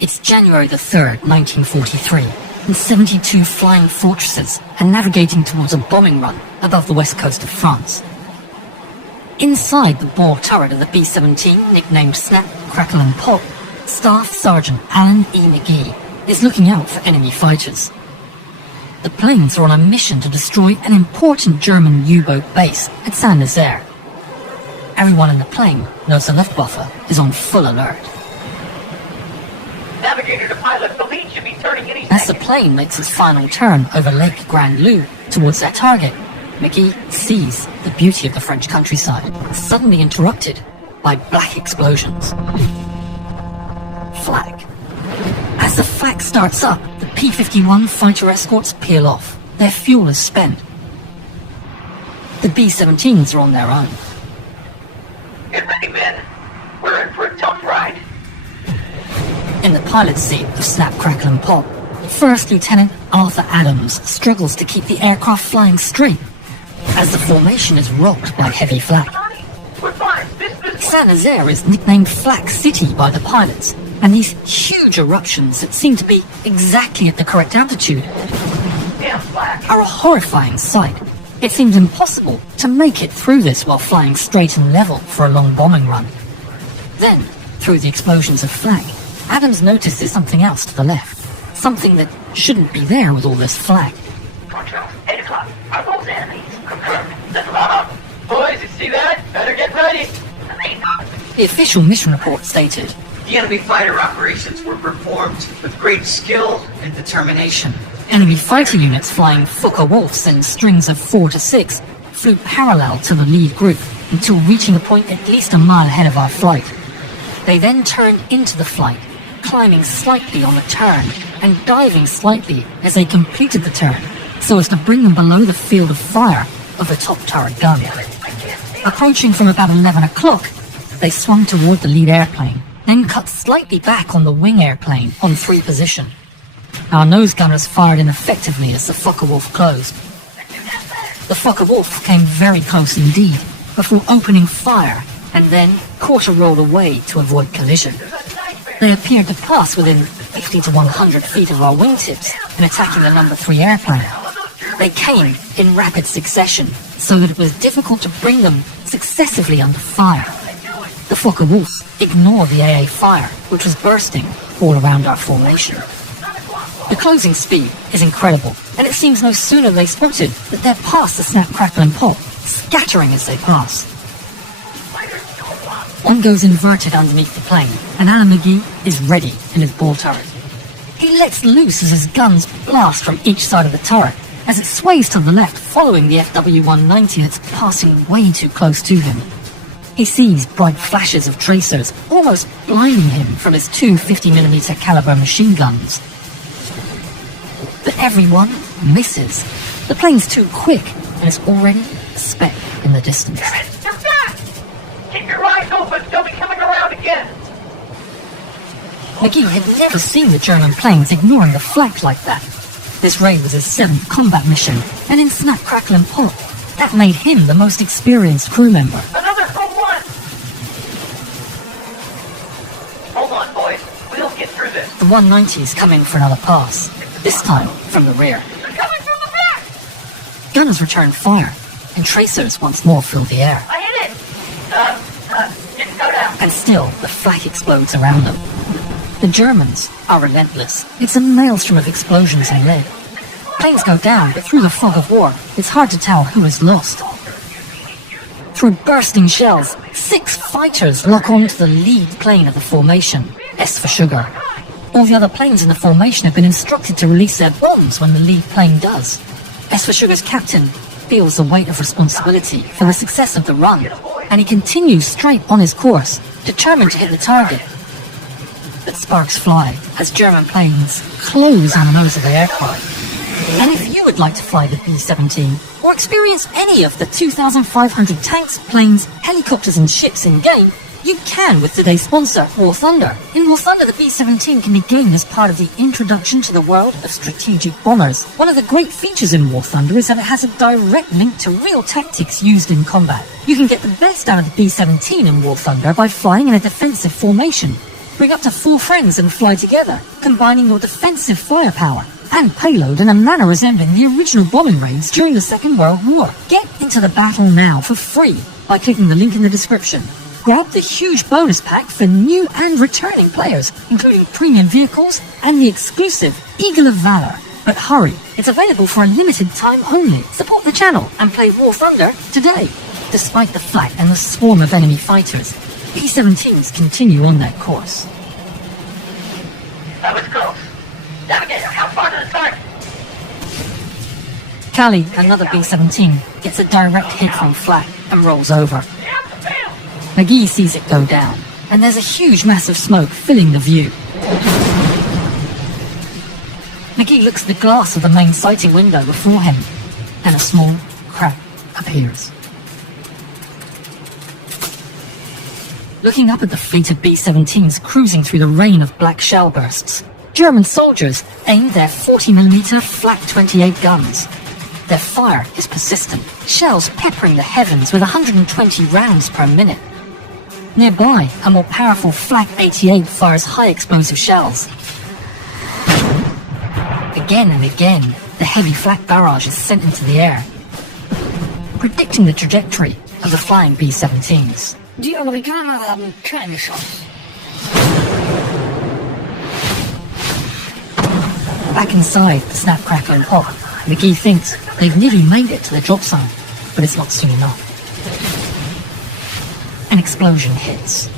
It's January the 3rd, 1943, and 72 flying fortresses are navigating towards a bombing run above the west coast of France. Inside the ball turret of the B-17, nicknamed Snap, Crackle and Pop, Staff Sergeant Alan E. McGee is looking out for enemy fighters. The planes are on a mission to destroy an important German U-boat base at Saint-Nazaire. Everyone in the plane knows the Luftwaffe is on full alert. Navigator to pilot, the lead should be turning any As the second. plane makes its final turn over Lake Grand Loup towards their target, McGee sees the beauty of the French countryside, suddenly interrupted by black explosions. Flak. As the flak starts up, the P-51 fighter escorts peel off. Their fuel is spent. The B-17s are on their own. Get ready, men. We're in for a tough ride. In the pilot's seat of Snap, Crackle and Pop, First Lieutenant Arthur Adams struggles to keep the aircraft flying straight as the formation is rocked by heavy flak. We're fine. This Saint-Nazaire is nicknamed Flak City by the pilots, and these huge eruptions that seem to be exactly at the correct altitude damn flak. are a horrifying sight. It seems impossible to make it through this while flying straight and level for a long bombing run. Then, through the explosions of flak, Adams notices something else to the left. Something that shouldn't be there with all this flak. Control, 8 o'clock. Are those enemies? Confirmed. Let's load up. Boys, you see that? Better get ready. The official mission report stated, The enemy fighter operations were performed with great skill and determination. enemy fighter units flying Focke-Wulfs in strings of 4 to 6 flew parallel to the lead group until reaching a point at least a mile ahead of our flight. They then turned into the flight, climbing slightly on the turn and diving slightly as they completed the turn, so as to bring them below the field of fire of the top turret gun. Approaching from about 11 o'clock, they swung toward the lead airplane, then cut slightly back on the wing airplane on 3 position. Our nose gunners fired ineffectively as the Focke-Wulf closed. The Focke-Wulf came very close indeed before opening fire and then quarter rolled away to avoid collision. They appeared to pass within 50 to 100 feet of our wingtips in attacking the number 3 airplane. They came in rapid succession so that it was difficult to bring them successively under fire. The Focke-Wulf ignored the AA fire, which was bursting all around our formation. The closing speed is incredible, and it seems no sooner they spotted that they're past the Snap, Crackle and Pop, scattering as they pass. One goes inverted underneath the plane, and Alan McGee is ready in his ball turret. He lets loose as his guns blast from each side of the turret, as it sways to the left following the FW-190 that's passing way too close to him. He sees bright flashes of tracers, almost blinding him from his 2 50mm caliber machine guns. But everyone misses. The plane's too quick, and it's already a speck in the distance. You're back! Keep your eyes open. They'll be coming around again. McGee had never seen the German planes ignoring the flak like that. This raid was his 7th combat mission, and in Snap, Crackle and Pop, that made him the most experienced crew member. Another from one. Hold on, boys. We'll get through this. The 190s come in for another pass, this time from the rear. They're coming from the back. Gunners return fire, and tracers once more fill the air. I hit it. Didn't go down. And still, the flak explodes around them. The Germans are relentless. It's a maelstrom of explosions and lead. Planes go down, but through the fog of war, it's hard to tell who is lost. Through bursting shells, 6 fighters lock onto the lead plane of the formation, S for sugar. All the other planes in the formation have been instructed to release their bombs when the lead plane does. S for sugar's captain feels the weight of responsibility for the success of the run, and he continues straight on his course, determined to hit the target. But sparks fly as German planes close on the nose of the aircraft. And if you would like to fly the B-17 or experience any of the 2,500 tanks, planes, helicopters and ships in game, you can with today's sponsor, War Thunder. In War Thunder, the B-17 can be gained as part of the introduction to the world of strategic bombers. One of the great features in War Thunder is that it has a direct link to real tactics used in combat. You can get the best out of the B-17 in War Thunder by flying in a defensive formation. Bring up to 4 friends and fly together, combining your defensive firepower and payload in a manner resembling the original bombing raids during the Second World War. Get into the battle now for free by clicking the link in the description. Grab the huge bonus pack for new and returning players, including premium vehicles and the exclusive Eagle of Valor. But hurry, it's available for a limited time only. Support the channel and play War Thunder today. Despite the flak and the swarm of enemy fighters, B-17s continue on their course. That was close. Navigator, how far to the target? Callie, another B-17, gets a direct hit from flak and rolls over. McGee sees it go down, and there's a huge mass of smoke filling the view. McGee looks at the glass of the main sighting window before him, and a small crack appears. Looking up at the fleet of B-17s cruising through the rain of black shell bursts, German soldiers aimed their 40mm flak 28 guns. Their fire is persistent, shells peppering the heavens with 120 rounds per minute. Nearby, a more powerful flak 88 fires high explosive shells. Again and again, the heavy flak barrage is sent into the air, predicting the trajectory of the flying B-17s. Back inside the Snap, Crackle and Pop, McGee thinks they've nearly made it to the drop zone, but it's not soon enough. An explosion hits.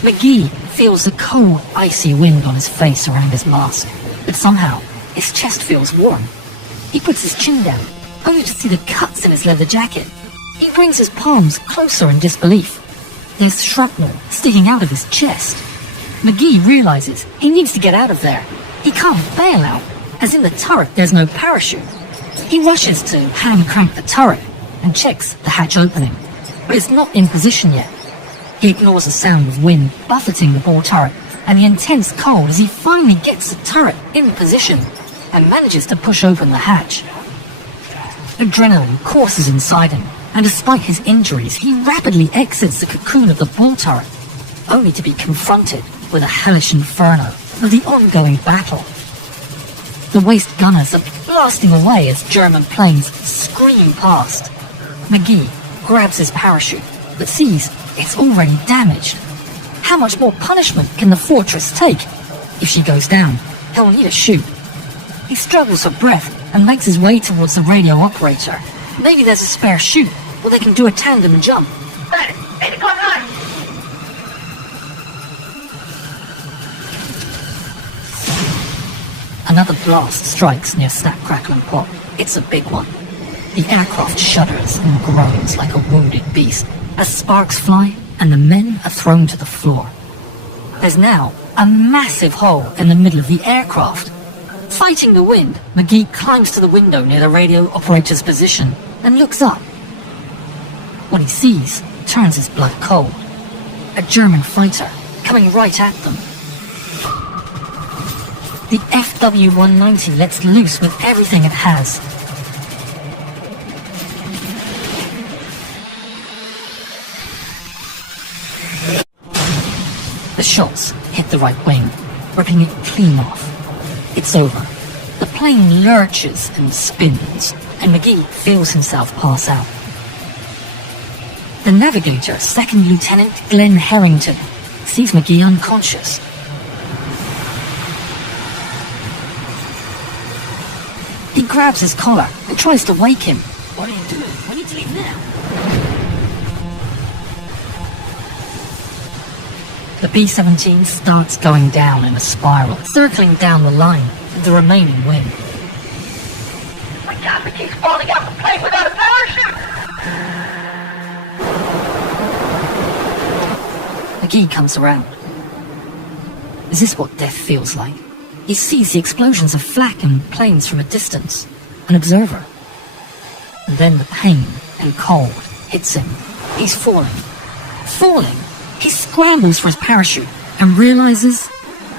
McGee feels the cold, icy wind on his face around his mask, but somehow his chest feels warm. He puts his chin down, only to see the cuts in his leather jacket. He brings his palms closer in disbelief. There's shrapnel sticking out of his chest. McGee realizes he needs to get out of there. He can't bail out, as in the turret there's no parachute. He rushes to hand crank the turret and checks the hatch opening, but it's not in position yet. He ignores the sound of wind buffeting the ball turret and the intense cold as he finally gets the turret in position and manages to push open the hatch. Adrenaline courses inside him, and despite his injuries, he rapidly exits the cocoon of the ball turret, only to be confronted with a hellish inferno of the ongoing battle. The waste gunners are blasting away as German planes scream past. McGee grabs his parachute, but sees it's already damaged. How much more punishment can the fortress take? If she goes down, he'll need a chute. He struggles for breath and makes his way towards the radio operator. Maybe there's a spare chute, or they can do a tandem jump. Hey, 8 o'clock night! Another blast strikes near Snap, Crackle and Pop. It's a big one. The aircraft shudders and groans like a wounded beast as sparks fly and the men are thrown to the floor. There's now a massive hole in the middle of the aircraft. Fighting the wind, McGee climbs to the window near the radio operator's position and looks up. What he sees turns his blood cold. A German fighter coming right at them. The FW-190 lets loose with everything it has. The shots hit the right wing, ripping it clean off. It's over. The plane lurches and spins, and McGee feels himself pass out. The navigator, Second Lieutenant Glenn Harrington, sees McGee unconscious. He grabs his collar and tries to wake him. What are you doing? We need to leave now. The B-17 starts going down in a spiral, circling down the line with the remaining wind. My God, McGee's falling out the plane without a parachute! McGee comes around. Is this what death feels like? He sees the explosions of flak and planes from a distance, an observer. And then the pain and cold hits him. He's falling. Falling! He scrambles for his parachute and realizes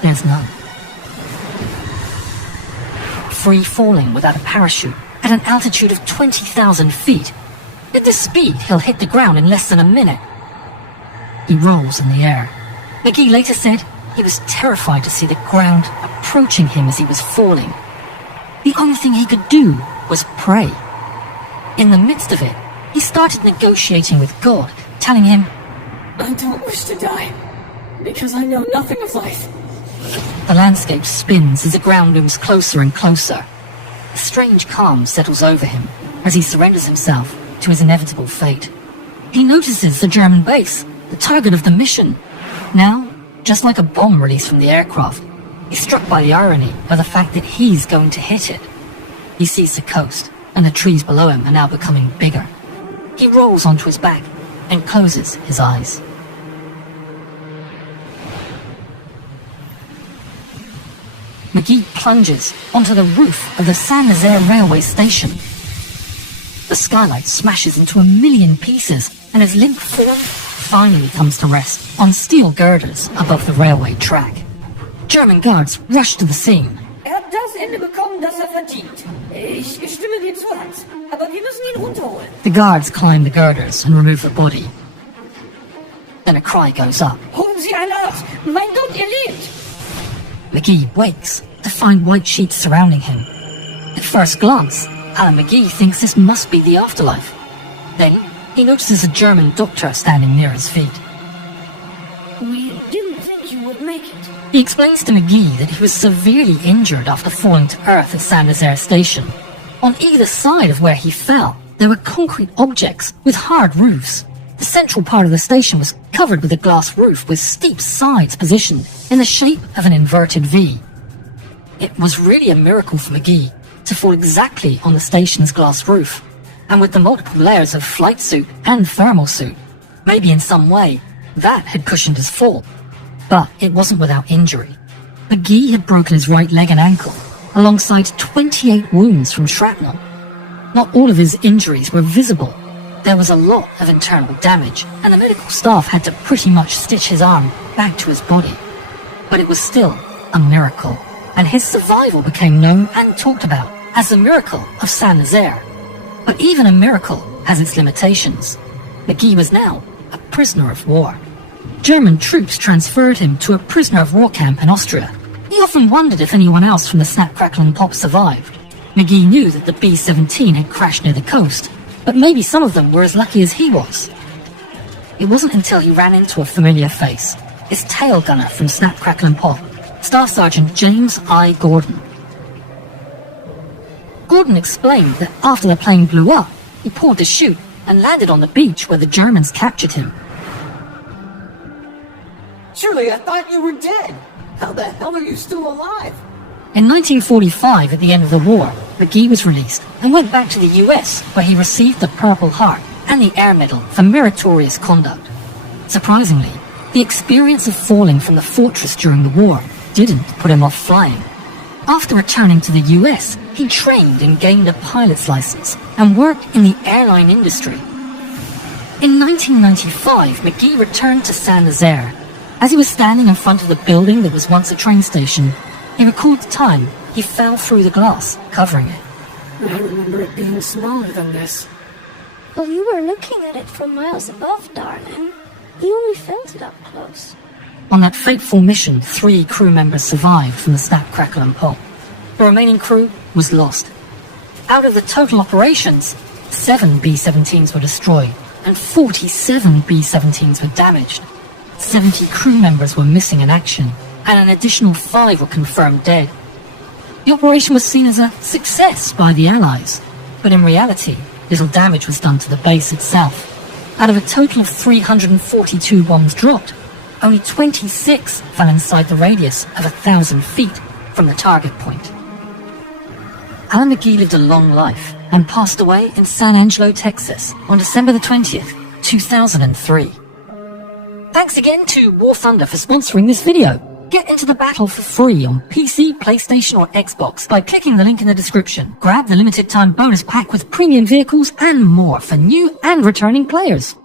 there's none. Free falling without a parachute at an altitude of 20,000 feet. At this speed, he'll hit the ground in less than a minute. He rolls in the air. McGee later said He was terrified to see the ground approaching him as he was falling. The only thing he could do was pray. In the midst of it, he started negotiating with God, telling him, I don't wish to die, because I know nothing of life. The landscape spins as the ground looms closer and closer. A strange calm settles over him as he surrenders himself to his inevitable fate. He notices the German base, the target of the mission. Now, just like a bomb released from the aircraft, he's struck by the irony of the fact that he's going to hit it. He sees the coast, and the trees below him are now becoming bigger. He rolls onto his back and closes his eyes. McGee plunges onto the roof of the Saint-Nazaire railway station. The skylight smashes into a million pieces, and his limp form finally comes to rest on steel girders above the railway track. German guards rush to the scene. Hat das Ende bekommen, das verdient. Ich stimme dir zu, Hans, aber wir müssen ihn runterholen. The guards climb the girders and remove the body. Then a cry goes up. Holen Sie einen Arzt! Mein Gott, ihr lebt! McGee wakes to find white sheets surrounding him. At first glance, Alan McGee thinks this must be the afterlife. Then, he notices a German doctor standing near his feet. We didn't think you would make it. He explains to McGee that he was severely injured after falling to earth at Saint-Nazaire station. On either side of where he fell, there were concrete objects with hard roofs. The central part of the station was covered with a glass roof with steep sides positioned in the shape of an inverted V. It was really a miracle for McGee to fall exactly on the station's glass roof, and with the multiple layers of flight suit and thermal suit, maybe in some way, that had cushioned his fall. But it wasn't without injury. McGee had broken his right leg and ankle, alongside 28 wounds from shrapnel. Not all of his injuries were visible. There was a lot of internal damage, and the medical staff had to pretty much stitch his arm back to his body. But it was still a miracle, and his survival became known and talked about as the miracle of Saint-Nazaire. But even a miracle has its limitations. McGee was now a prisoner of war. German troops transferred him to a prisoner of war camp in Austria. He often wondered if anyone else from the Snap, Crackle and Pop survived. McGee knew that the B-17 had crashed near the coast, but maybe some of them were as lucky as he was. It wasn't until he ran into a familiar face, his tail gunner from Snap, Crackle and Pop, Staff Sergeant James I. Gordon. Gordon explained that after the plane blew up, he pulled the chute and landed on the beach where the Germans captured him. Surely I thought you were dead. How the hell are you still alive? In 1945, at the end of the war, McGee was released and went back to the US, where he received the Purple Heart and the Air Medal for meritorious conduct. Surprisingly, the experience of falling from the fortress during the war didn't put him off flying. After returning to the US, he trained and gained a pilot's license and worked in the airline industry. In 1995, McGee returned to Saint-Nazaire. As he was standing in front of the building that was once a train station, he recalled the time he fell through the glass, covering it. I remember it being smaller than this. Well, you were looking at it from miles above, darling. You only felt it up close. On that fateful mission, 3 crew members survived from the Snap, Crackle and Pop. The remaining crew was lost. Out of the total operations, 7 B-17s were destroyed and 47 B-17s were damaged. 70 crew members were missing in action, and an additional 5 were confirmed dead. The operation was seen as a success by the Allies, but in reality, little damage was done to the base itself. Out of a total of 342 bombs dropped, only 26 fell inside the radius of 1,000 feet from the target point. Alan McGee lived a long life and passed away in San Angelo, Texas on December the 20th, 2003. Thanks again to War Thunder for sponsoring this video. Get into the battle for free on PC, PlayStation or Xbox by clicking the link in the description. Grab the limited time bonus pack with premium vehicles and more for new and returning players.